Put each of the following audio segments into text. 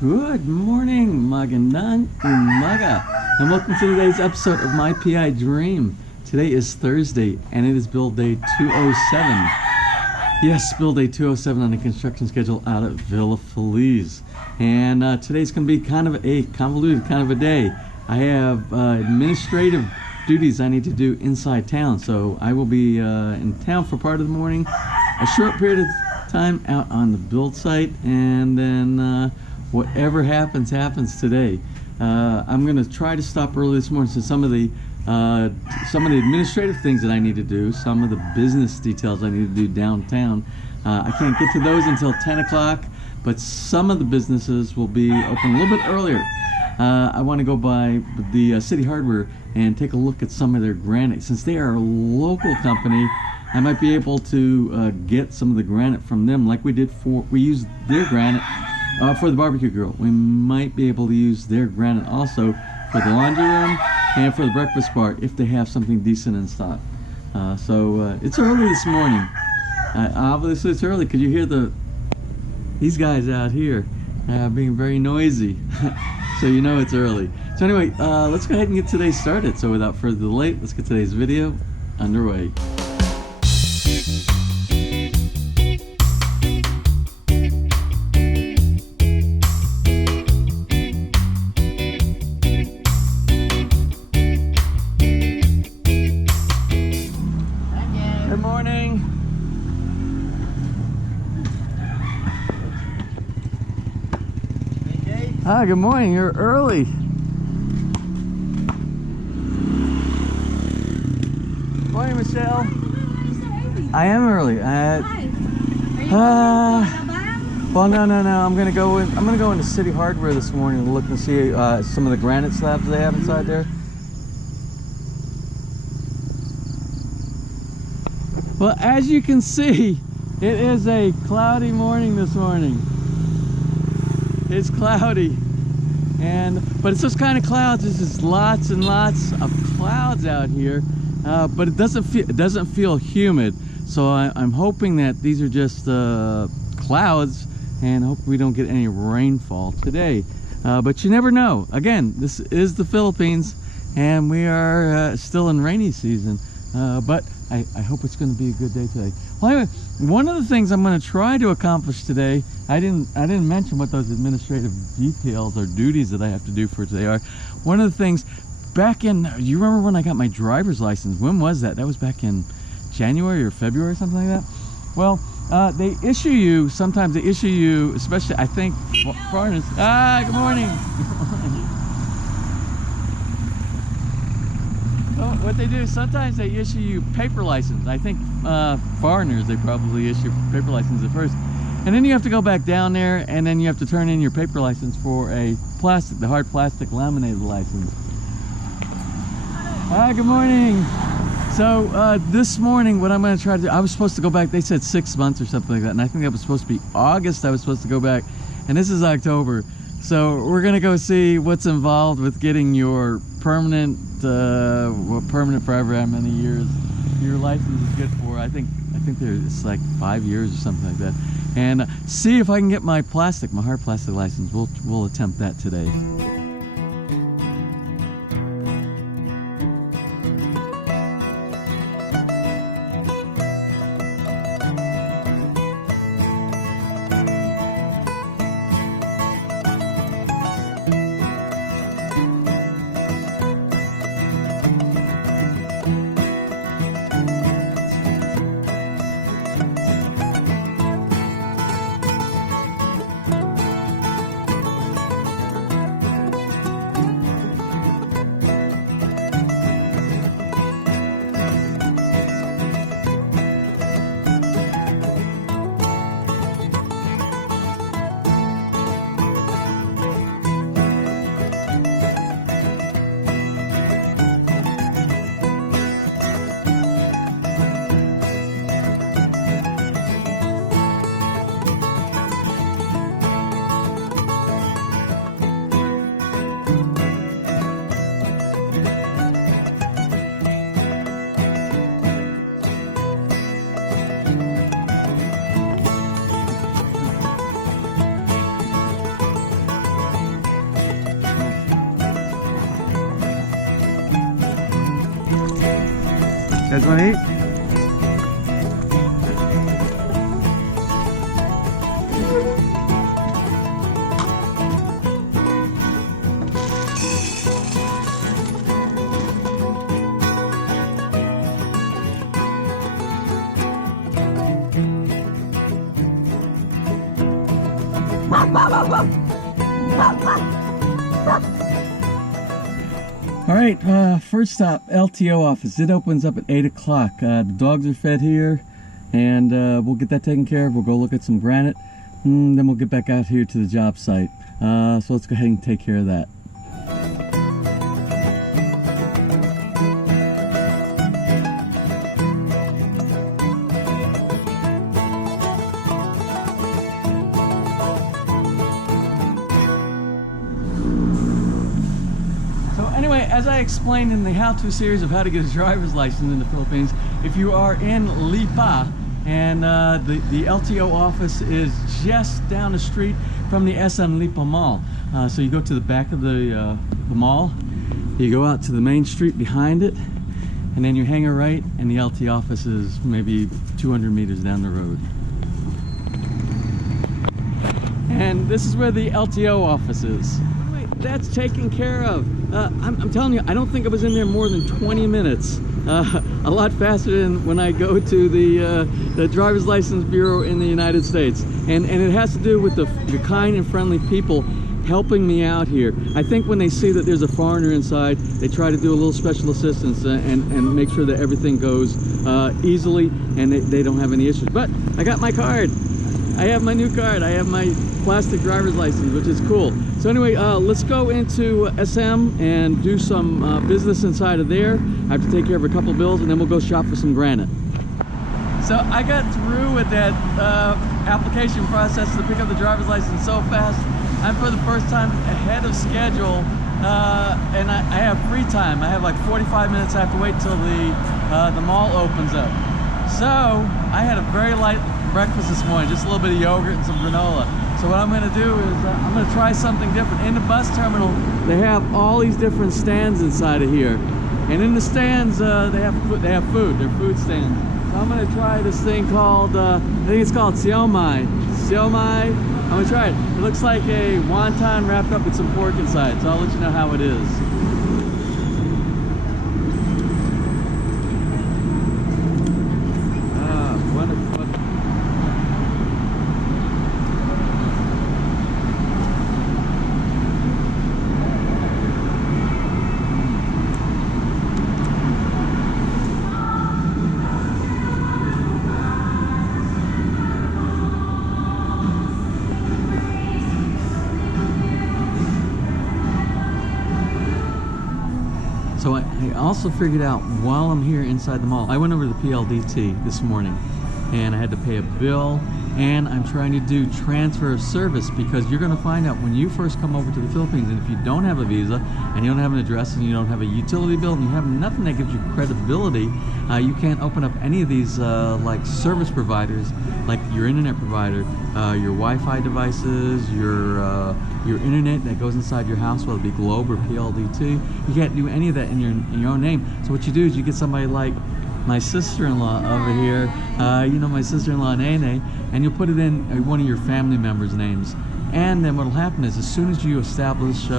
Good morning, magandang umaga, and welcome to today's episode of My PI Dream. Today is Thursday, and it is build day 207. Yes, build day 207 on the construction schedule out at FELIZ. And today's going to be kind of a convoluted kind of a day. I have administrative duties I need to do inside town, so I will be in town for part of the morning, a short period of time out on the build site, and then whatever happens today. I'm going to try to stop early this morning, so some of the administrative things that I need to do, some of the business details I need to do downtown, I can't get to those until 10 o'clock, but some of the businesses will be open a little bit earlier. I want to go by the City Hardware and take a look at some of their granite. Since they are a local company, I might be able to get some of the granite from them, like we used their granite for the barbecue grill. We might be able to use their granite also for the laundry room and for the breakfast bar if they have something decent in stock. So it's early this morning. Obviously it's early because you hear these guys out here being very noisy. So you know it's early. So anyway, let's go ahead and get today started. So without further delay, let's get today's video underway. Good morning. Ah, good morning. You're early. Morning, Michelle. I am early. Well, no. I'm gonna go into City Hardware this morning and look and see some of the granite slabs they have inside there. Well, as you can see, it is a cloudy morning this morning. It's cloudy, but it's those kind of clouds. There's just lots and lots of clouds out here, but it doesn't feel humid. So I'm hoping that these are just clouds, and hope we don't get any rainfall today. But you never know. Again, this is the Philippines, and we are still in rainy season. But I hope it's going to be a good day today. Well, anyway, one of the things I'm going to try to accomplish today, I didn't mention what those administrative details or duties that I have to do for today are. One of the things, you remember when I got my driver's license? When was that? That was back in January or February, something like that. Well, sometimes they issue you, especially I think foreigners. Good morning. What they do, sometimes they issue you paper license. I think foreigners, they probably issue paper license at first. And then you have to go back down there, and then you have to turn in your paper license for the hard plastic laminated license. Good morning. So this morning, what I'm going to try to do, I was supposed to go back, they said 6 months or something like that, and I think that was supposed to be August. I was supposed to go back, and this is October. So we're going to go see what's involved with getting your permanent forever, how many years your license is good for. I think it's like 5 years or something like that, and see if I can get my hard plastic license. We'll attempt that today. guys want to eat? All right, first stop, LTO office. It opens up at 8 o'clock. The dogs are fed here, and we'll get that taken care of. We'll go look at some granite, and then we'll get back out here to the job site. So let's go ahead and take care of that. Anyway, as I explained in the how-to series of how to get a driver's license in the Philippines, if you are in Lipa, and the LTO office is just down the street from the SM Lipa Mall. So you go to the back of the mall, you go out to the main street behind it, and then you hang a right, and the LTO office is maybe 200 meters down the road. And this is where the LTO office is. That's taken care of. I'm telling you, I don't think I was in there more than 20 minutes. A lot faster than when I go to the Driver's License Bureau in the United States. And it has to do with the kind and friendly people helping me out here. I think when they see that there's a foreigner inside, they try to do a little special assistance and make sure that everything goes easily and they don't have any issues. But I got my card. I have my new card. I have my plastic driver's license, which is cool. So anyway, let's go into SM and do some business inside of there. I have to take care of a couple bills, and then we'll go shop for some granite. So I got through with that application process to pick up the driver's license so fast. I'm for the first time ahead of schedule, and I have free time. I have like 45 minutes. I have to wait till the mall opens up. So I had a very light breakfast this morning, just a little bit of yogurt and some granola. So what I'm going to do is I'm going to try something different. In the bus terminal, they have all these different stands inside of here, and in the stands they have food. They're food stands. So I'm going to try this thing called I think it's called siomai. Siomai. I'm going to try it. It looks like a wonton wrapped up with some pork inside. So I'll let you know how it is. So I also figured out while I'm here inside the mall, I went over to the PLDT this morning and I had to pay a bill, and I'm trying to do transfer of service, because you're going to find out when you first come over to the Philippines, and if you don't have a visa and you don't have an address and you don't have a utility bill and you have nothing that gives you credibility, you can't open up any of these like service providers, like your internet provider, your Wi-Fi devices, your internet that goes inside your house, whether it be Globe or PLDT. You can't do any of that in your own name. So what you do is you get somebody like my sister-in-law over here, you know, my sister-in-law Nene, and you'll put it in one of your family members' names. And then what'll happen is, as soon as you establish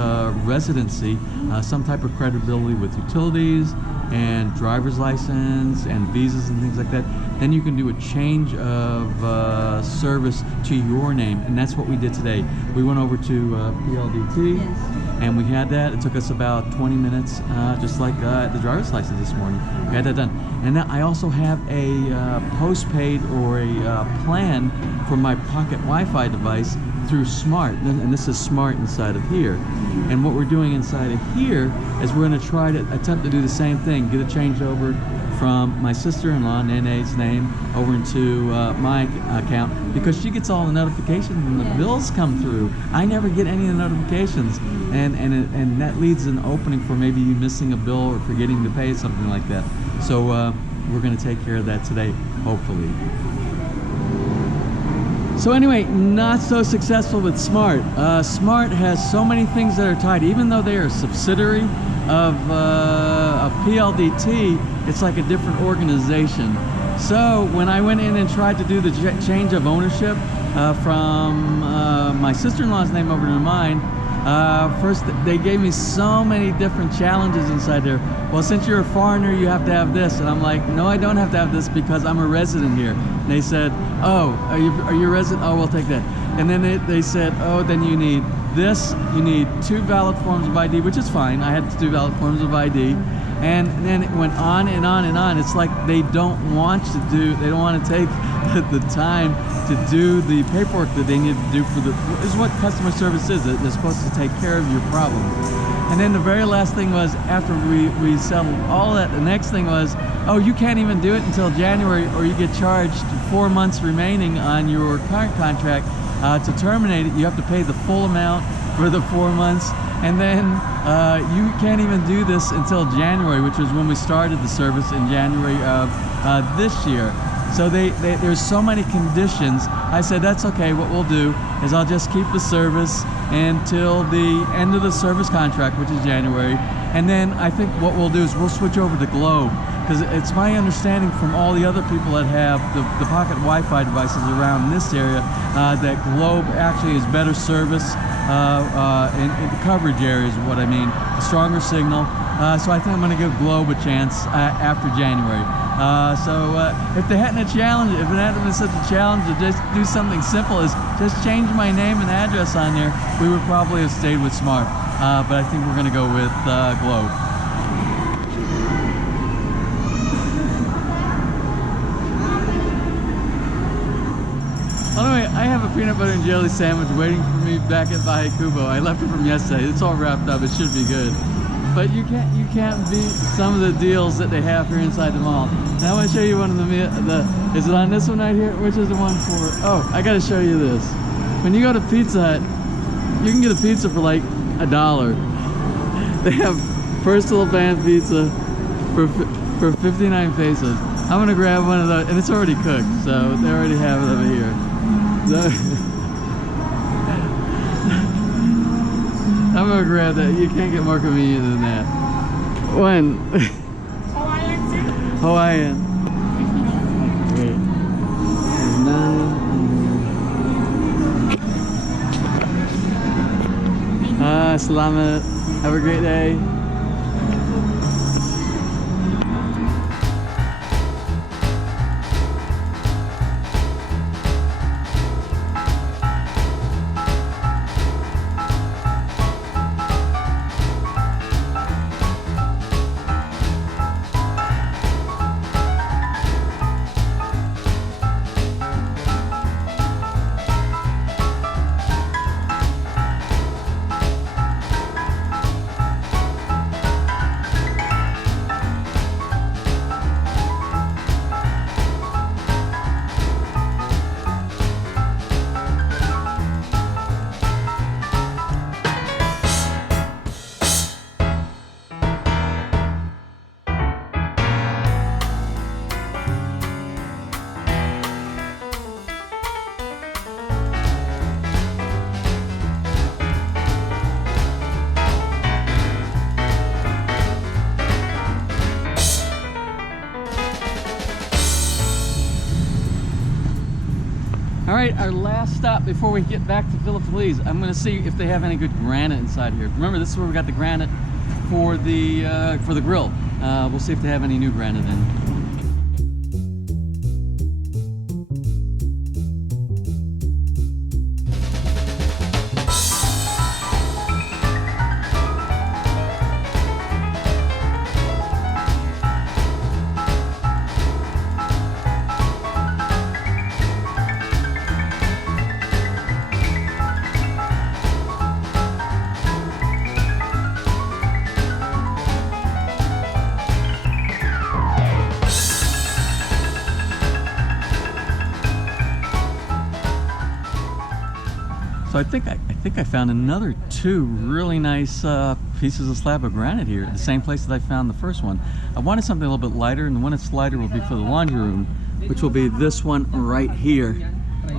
residency, some type of credibility with utilities and driver's license and visas and things like that, then you can do a change of service to your name. And that's what we did today. We went over to PLDT, yes, and we had that. It took us about 20 minutes, just like the driver's license this morning. We had that done. And now I also have a postpaid or a plan for my pocket Wi-Fi device through Smart, and this is Smart inside of here. And what we're doing inside of here is we're going to try to attempt to do the same thing, get a changeover from my sister-in-law Nene's name over into my account, because she gets all the notifications when the bills come through. I never get any of the notifications, and that leads an opening for maybe you missing a bill or forgetting to pay, something like that. So we're going to take care of that today, hopefully. So anyway, not so successful with Smart. Smart has so many things that are tied, even though they are a subsidiary of PLDT, it's like a different organization. So when I went in and tried to do the change of ownership from my sister-in-law's name over to mine, first they gave me so many different challenges inside there. Well, since you're a foreigner, you have to have this. And I'm like, no, I don't have to have this because I'm a resident here. And they said, oh, are you a resident? Oh, we'll take that. And then they said, oh, then you need this. You need 2 valid forms of ID, which is fine. I had 2 valid forms of ID. And then it went on and on and on. It's like they don't want to take the time to do the paperwork that they need to do for is what customer service is. They're supposed to take care of your problem. And then the very last thing was, after we settled all that, the next thing was, oh, you can't even do it until January, or you get charged 4 months remaining on your current contract. To terminate it, you have to pay the full amount for the 4 months. And then you can't even do this until January, which was when we started the service in January of this year. So there's so many conditions. I said, that's okay. What we'll do is I'll just keep the service until the end of the service contract, which is January. And then I think what we'll do is we'll switch over to Globe, because it's my understanding from all the other people that have the pocket Wi-Fi devices around this area that Globe actually is better service in the coverage areas, is what I mean, a stronger signal. So I think I'm going to give Globe a chance after January. So if they hadn't been such a challenge to just do something simple as just change my name and address on there, we would probably have stayed with Smart. But I think we're going to go with Globe. Anyway, I have a peanut butter and jelly sandwich waiting for me back at Bahay Kubo. I left it from yesterday. It's all wrapped up. It should be good. But you can't beat some of the deals that they have here inside the mall. Now I want to show you one of is it on this one right here? Which is the one for, oh, I got to show you this. When you go to Pizza Hut, you can get a pizza for like $1. They have personal pan pizza for 59 pesos. I'm gonna grab one of those, and it's already cooked, so they already have it over here. So I'm gonna grab that. You can't get more convenient than that. One. Hawaiian, sir? Hawaiian. Wait. Salamat. Have a great day. All right, our last stop before we get back to FELIZ. I'm going to see if they have any good granite inside here. Remember, this is where we got the granite for the grill. We'll see if they have any new granite in. So I think I found another 2 really nice pieces of slab of granite here, the same place that I found the first one. I wanted something a little bit lighter, and the one that's lighter will be for the laundry room, which will be this one right here.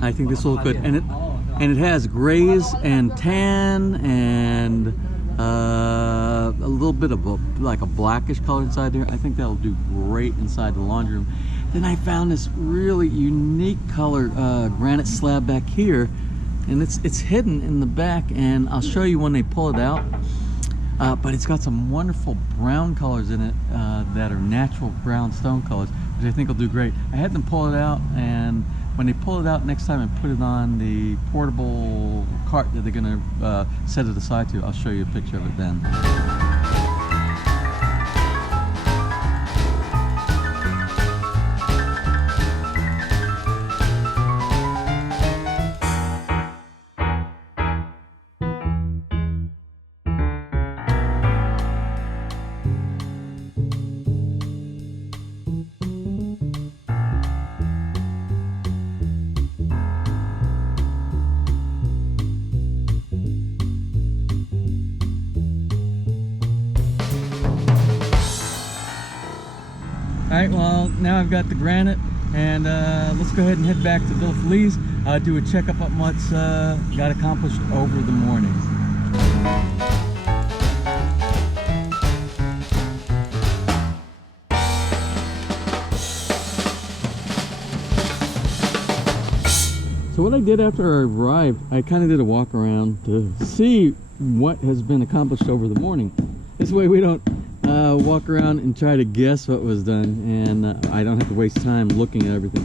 I think this will look good, and it has grays and tan and a little bit of like a blackish color inside there. I think that'll do great inside the laundry room. Then I found this really unique color granite slab back here, and it's hidden in the back, and I'll show you when they pull it out. But it's got some wonderful brown colors in it that are natural brown stone colors, which I think will do great. I had them pull it out, and when they pull it out next time and put it on the portable cart that they're going to set it aside to, I'll show you a picture of it then. Alright, well, now I've got the granite, and let's go ahead and head back to FELIZ, do a checkup on what's got accomplished over the morning. So what I did after I arrived, I kind of did a walk around to see what has been accomplished over the morning. This way we don't walk around and try to guess what was done, and I don't have to waste time looking at everything.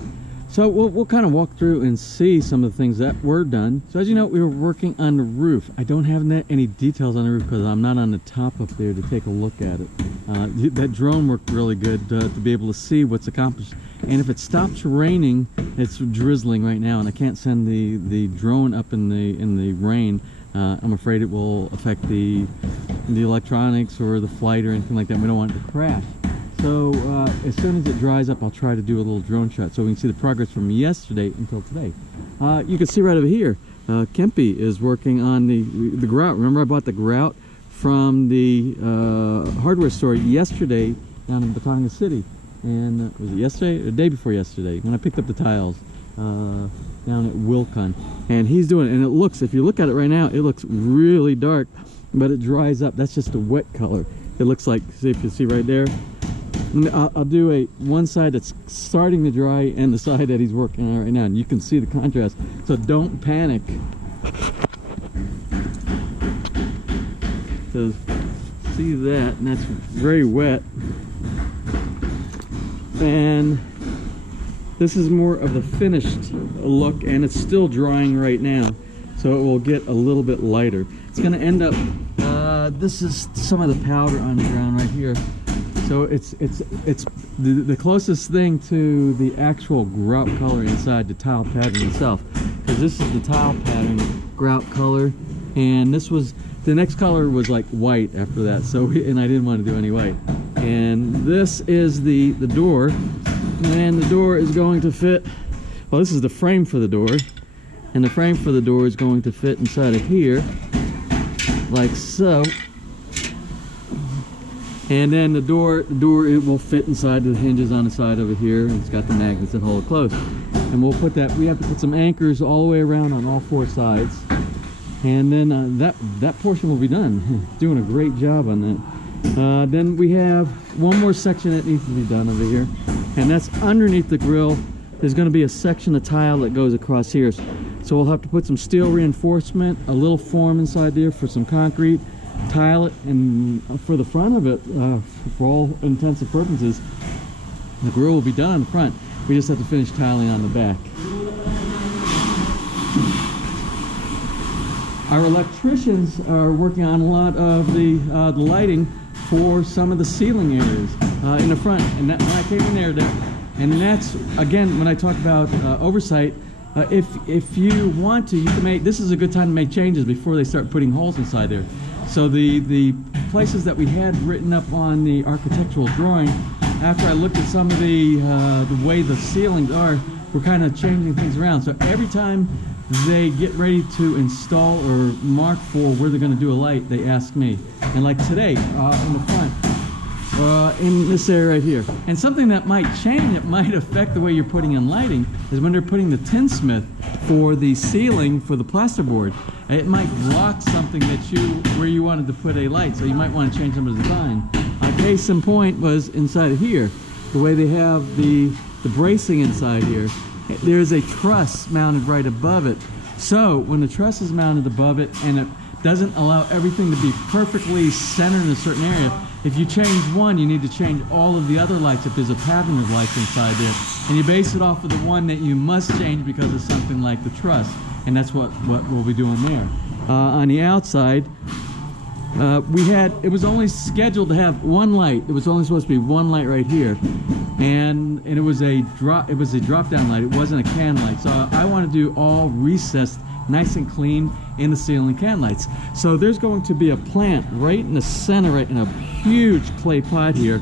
So we'll kind of walk through and see some of the things that were done. So as you know, we were working on the roof. I don't have any details on the roof because I'm not on the top up there to take a look at it. That drone worked really good to be able to see what's accomplished. And if it stops raining, it's drizzling right now, and I can't send the drone up in the rain. I'm afraid it will affect the electronics or the flight or anything like that. We don't want it to crash. So as soon as it dries up, I'll try to do a little drone shot so we can see the progress from yesterday until today. You can see right over here, Kempe is working on the grout. Remember, I bought the grout from the hardware store yesterday down in Batanga City. And was it yesterday or the day before yesterday when I picked up the tiles down at Wilcon? And he's doing it, and it looks, if you look at it right now, it looks really dark, but it dries up. That's just a wet color. It looks like, see if you see right there. I'll do one side that's starting to dry and the side that he's working on right now, and you can see the contrast. So don't panic. So see that, and that's very wet. And this is more of the finished look, and it's still drying right now, so it will get a little bit lighter. It's going to end up, this is some of the powder on the ground right here. So it's the closest thing to the actual grout color inside the tile pattern itself, because this is the tile pattern grout color, and this was, the next color was like white after that, so and I didn't want to do any white. And this is the door, and the door is going to fit, well, this is the frame for the door, and the frame for the door is going to fit inside of here like so. And then the door it will fit inside the hinges on the side over here, and it's got the magnets that hold it closed. And we'll put that, we have to put some anchors all the way around on all four sides, and then that portion will be done. Doing a great job on that. Then we have one more section that needs to be done over here, and that's underneath the grill. There's going to be a section of tile that goes across here, so we'll have to put some steel reinforcement, a little form inside there for some concrete, tile it, and for the front of it, for all intents and purposes, the grill will be done on the front. We just have to finish tiling on the back. Our electricians are working on a lot of the lighting for some of the ceiling areas in the front, and that, when I came in there, and that's again when I talk about oversight. If you want to, you can make, this is a good time to make changes before they start putting holes inside there. So the places that we had written up on the architectural drawing, after I looked at some of the way the ceilings are, we're kind of changing things around. So every time they get ready to install or mark for where they're going to do a light, they ask me. And like today, in the front, in this area right here. And something that might change, it might affect the way you're putting in lighting, is when they're putting the tinsmith for the ceiling for the plasterboard. It might block something that where you wanted to put a light, so you might want to change some of the design. Case in point was inside of here, the way they have the bracing inside here. There's a truss mounted right above it. So when the truss is mounted above it and it doesn't allow everything to be perfectly centered in a certain area, if you change one, you need to change all of the other lights if there's a pattern of lights inside there. And you base it off of the one that you must change because of something like the truss. And that's what we'll be doing there. On the outside, it was only scheduled to have one light. It was only supposed to be one light right here. And it was a drop down light. It wasn't a can light. So I want to do all recessed, nice and clean in the ceiling can lights. So there's going to be a plant right in the center, right in a huge clay pot here,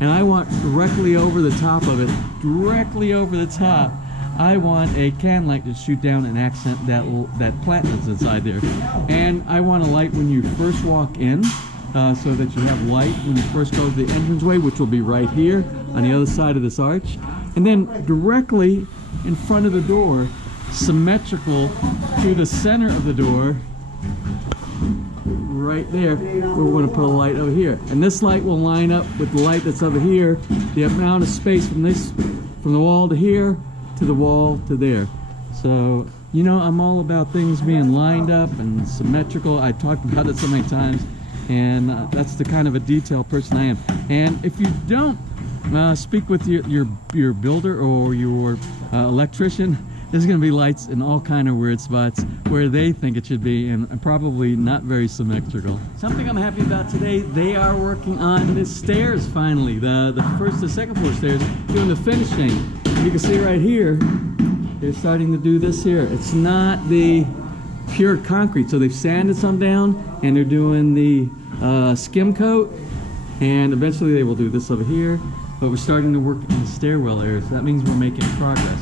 and I want directly over the top of it, directly over the top, I want a can light to shoot down and accent that plant that's inside there. And I want a light when you first walk in, so that you have light when you first go to the entranceway, which will be right here on the other side of this arch, and then directly in front of the door, symmetrical to the center of the door, right there. We're going to put a light over here, and this light will line up with the light that's over here. The amount of space from the wall to here to the wall to there. So you know, I'm all about things being lined up and symmetrical. I talked about it so many times, and that's the kind of a detail person I am. And if you don't speak with your builder or your electrician, there's going to be lights in all kind of weird spots where they think it should be, and probably not very symmetrical. Something I'm happy about today, they are working on the stairs finally. The first and second floor stairs, doing the finishing. You can see right here, they're starting to do this here. It's not the pure concrete, so they've sanded some down and they're doing the skim coat, and eventually they will do this over here. But we're starting to work in the stairwell area, so that means we're making progress.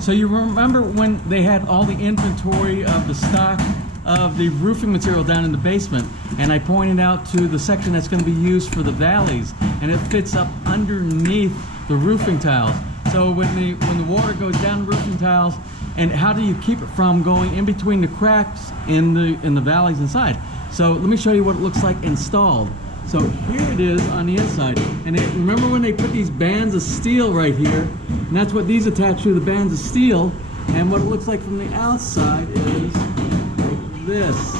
So you remember when they had all the inventory of the stock of the roofing material down in the basement, and I pointed out to the section that's going to be used for the valleys, and it fits up underneath the roofing tiles. So when the water goes down the roofing tiles, and how do you keep it from going in between the cracks in the valleys inside? So let me show you what it looks like installed. So here it is on the inside, and remember when they put these bands of steel right here, and that's what these attach to, the bands of steel, and what it looks like from the outside is like this.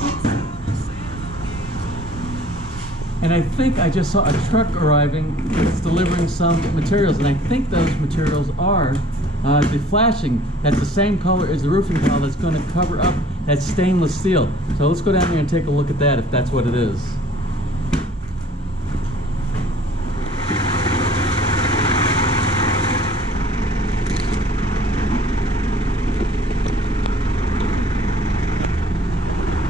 And I think I just saw a truck arriving that's delivering some materials, and I think those materials are the flashing. That's the same color as the roofing tile that's going to cover up that stainless steel. So let's go down there and take a look at that, if that's what it is.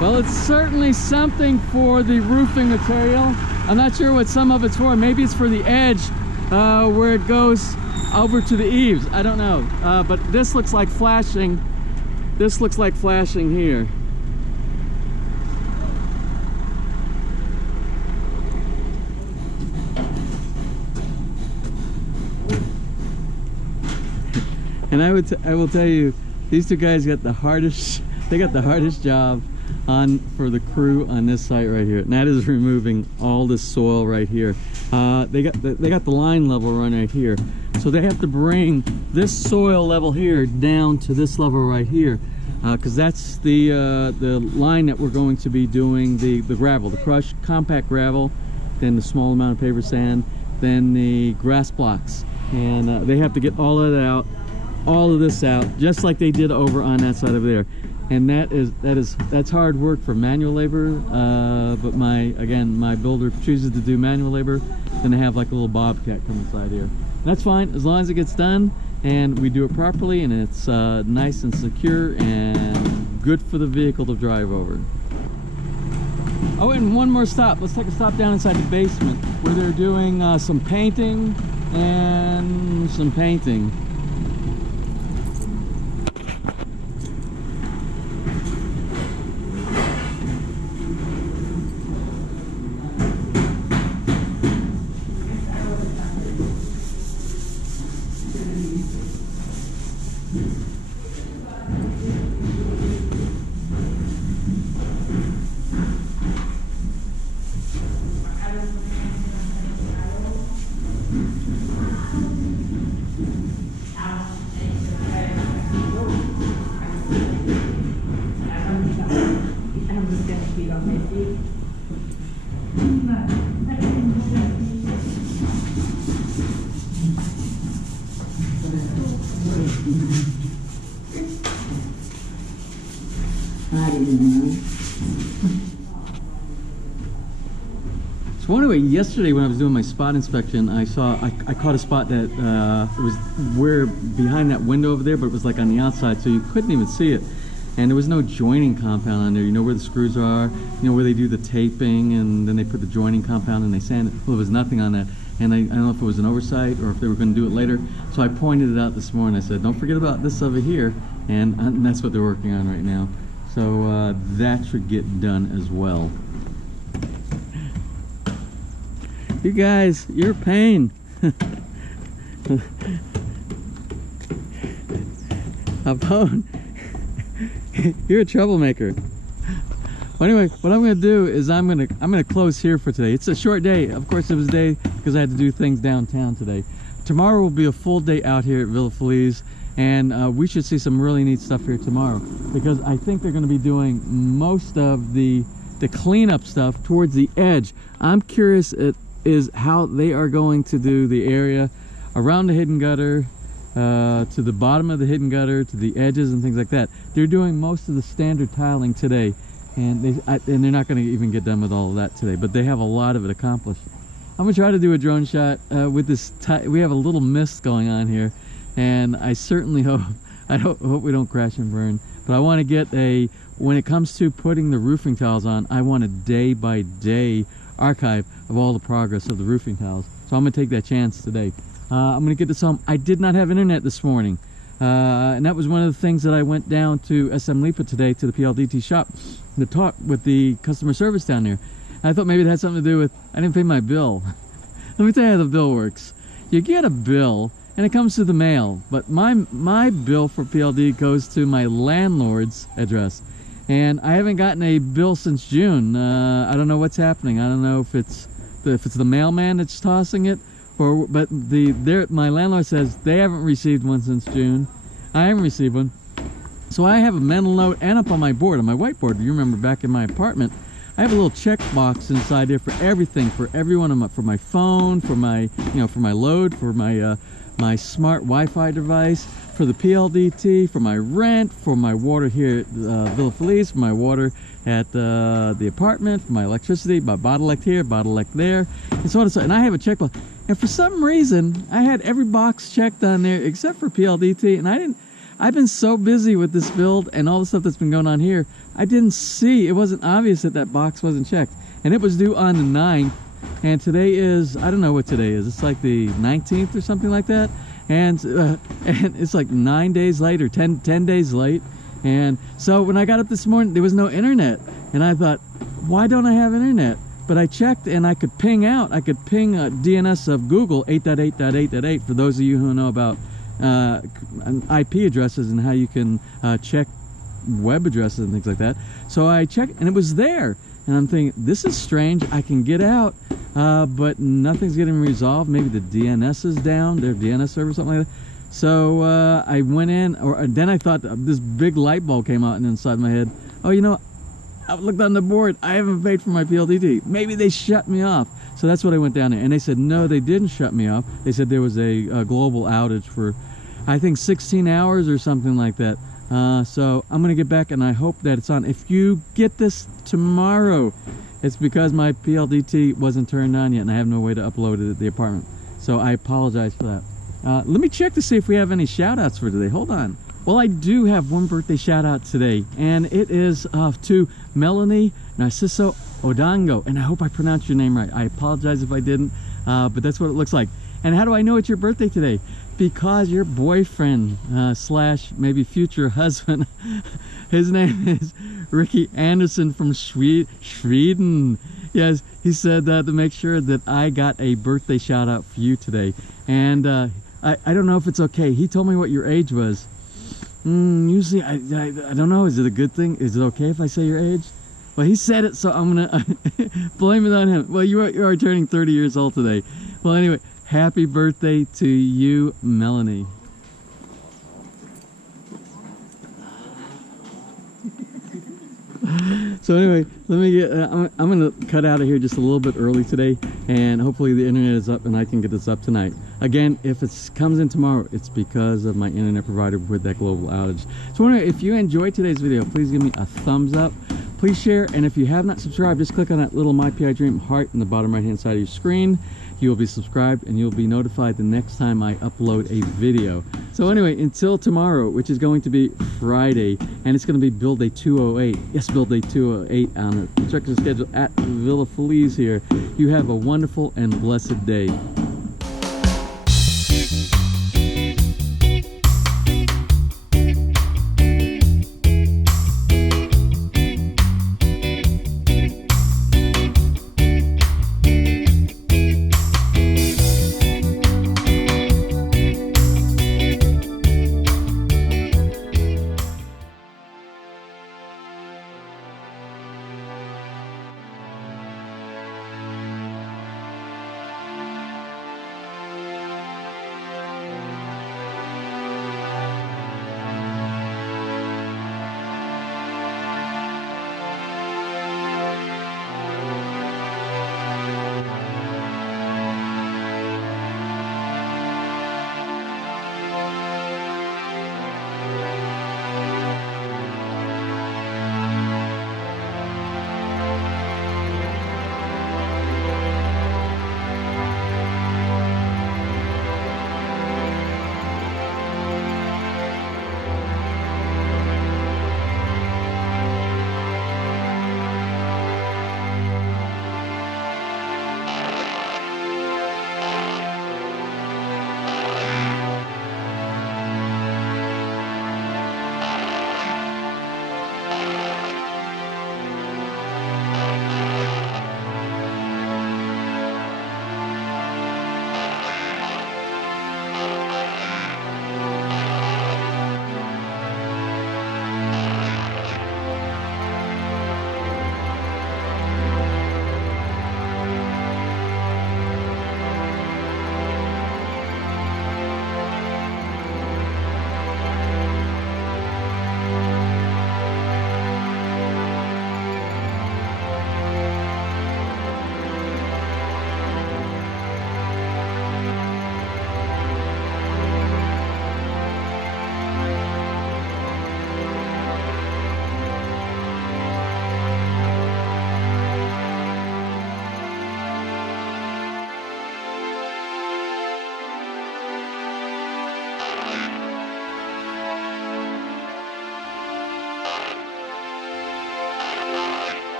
Well, it's certainly something for the roofing material. I'm not sure what some of it's for. Maybe it's for the edge where it goes over to the eaves. I don't know. But this looks like flashing. This looks like flashing here. And I will tell you, these two guys got the hardest. They got the hardest job for the crew on this site right here, and that is removing all this soil right here. They got the line level run right here, so they have to bring this soil level here down to this level right here, because that's the line that we're going to be doing the gravel, the crushed compact gravel, then the small amount of paper sand, then the grass blocks, and they have to get all of that out, all of this out, just like they did over on that side over there. And that's hard work for manual labor, but my builder chooses to do manual labor, then they have like a little bobcat come inside here. And that's fine as long as it gets done and we do it properly and it's nice and secure and good for the vehicle to drive over. Oh, and one more stop. Let's take a stop down inside the basement where they're doing some painting and some painting. So anyway, yesterday when I was doing my spot inspection, I caught a spot that it was where behind that window over there, but it was like on the outside, so you couldn't even see it. And there was no joining compound on there. You know where the screws are, you know where they do the taping, and then they put the joining compound and they sand it. Well, there was nothing on that. And I don't know if it was an oversight or if they were going to do it later. So I pointed it out this morning. I said, don't forget about this over here. And that's what they're working on right now. So that should get done as well. You guys, you're a pain. Apone, you're a troublemaker. Well, anyway, what I'm going to do is I'm going to close here for today. It's a short day. Of course, it was a day because I had to do things downtown today. Tomorrow will be a full day out here at Villa Feliz, and we should see some really neat stuff here tomorrow because I think they're going to be doing most of the cleanup stuff towards the edge. I'm curious is how they are going to do the area around the hidden gutter, to the bottom of the hidden gutter, to the edges and things like that. They're doing most of the standard tiling today, and they're not going to even get done with all of that today, but they have a lot of it accomplished. I'm going to try to do a drone shot with this. We have a little mist going on here, and I certainly hope we don't crash and burn, but I want to get when it comes to putting the roofing tiles on, I want a day-by-day archive of all the progress of the roofing tiles. So I'm gonna take that chance today. I'm gonna get this home. I did not have internet this morning, and that was one of the things that I went down to SM Lipa today to the PLDT shop to talk with the customer service down there. And I thought maybe it had something to do with I didn't pay my bill. Let me tell you how the bill works. You get a bill and it comes to the mail, but my bill for PLD goes to my landlord's address. And I haven't gotten a bill since June. I don't know what's happening. I don't know if it's the mailman that's tossing it, but my landlord says they haven't received one since June. I haven't received one. So I have a mental note, and up on my board, on my whiteboard. You remember back in my apartment, I have a little check box inside there for everything, for everyone, for my phone, for my for my load, for my smart Wi-Fi device, for the PLDT, for my rent, for my water here at Villa Feliz, for my water at the apartment, for my electricity, my bottleneck here, bottleneck there, and so on and so on. And I have a check box. And for some reason, I had every box checked on there except for PLDT, and I've been so busy with this build and all the stuff that's been going on here, I didn't see, it wasn't obvious that box wasn't checked. And it was due on the 9th. And today is, I don't know what today is. It's like the 19th or something like that. And it's like 9 days later, 10 days late. And so when I got up this morning, there was no internet. And I thought, why don't I have internet? But I checked and I could ping out. I could ping DNS of Google 8.8.8.8 for those of you who know about IP addresses and how you can check web addresses and things like that. So I checked and it was there. And I'm thinking, this is strange. I can get out, but nothing's getting resolved. Maybe the DNS is down, their DNS server, something like that. So I went in, then I thought this big light bulb came out inside my head. Oh, you know, I looked on the board. I haven't paid for my PLDT. Maybe they shut me off. So that's what I went down there. And they said, no, they didn't shut me off. They said there was a global outage for, I think, 16 hours or something like that. So I'm gonna get back and I hope that it's on. If you get this tomorrow, it's because my PLDT wasn't turned on yet and I have no way to upload it at the apartment. So I apologize for that. Let me check to see if we have any shout outs for today. Hold on. Well, I do have one birthday shout out today, and it is to Melanie Narciso Odango, and I hope I pronounced your name right. I apologize if I didn't, but that's what it looks like. And how do I know it's your birthday today? Because your boyfriend slash maybe future husband, his name is Ricky Anderson from Sweden. Yes, he said to make sure that I got a birthday shout out for you today. And I don't know if it's okay. He told me what your age was. Usually I don't know. Is it a good thing? Is it okay if I say your age? Well, he said it, so I'm gonna blame it on him. Well, you are turning 30 years old today. Well, anyway, happy birthday to you, Melanie. So anyway, let me get, I'm gonna cut out of here just a little bit early today, and hopefully the internet is up and I can get this up tonight. Again, if it comes in tomorrow, it's because of my internet provider with that global outage. So anyway, if you enjoyed today's video, please give me a thumbs up. Please share, and if you have not subscribed, just click on that little My PI Dream heart in the bottom right hand side of your screen. You will be subscribed and you'll be notified the next time I upload a video. So anyway, until tomorrow, which is going to be Friday, and it's going to be build day 208. Yes, build day 208 on the construction schedule at Villa FELIZ here. You have a wonderful and blessed day.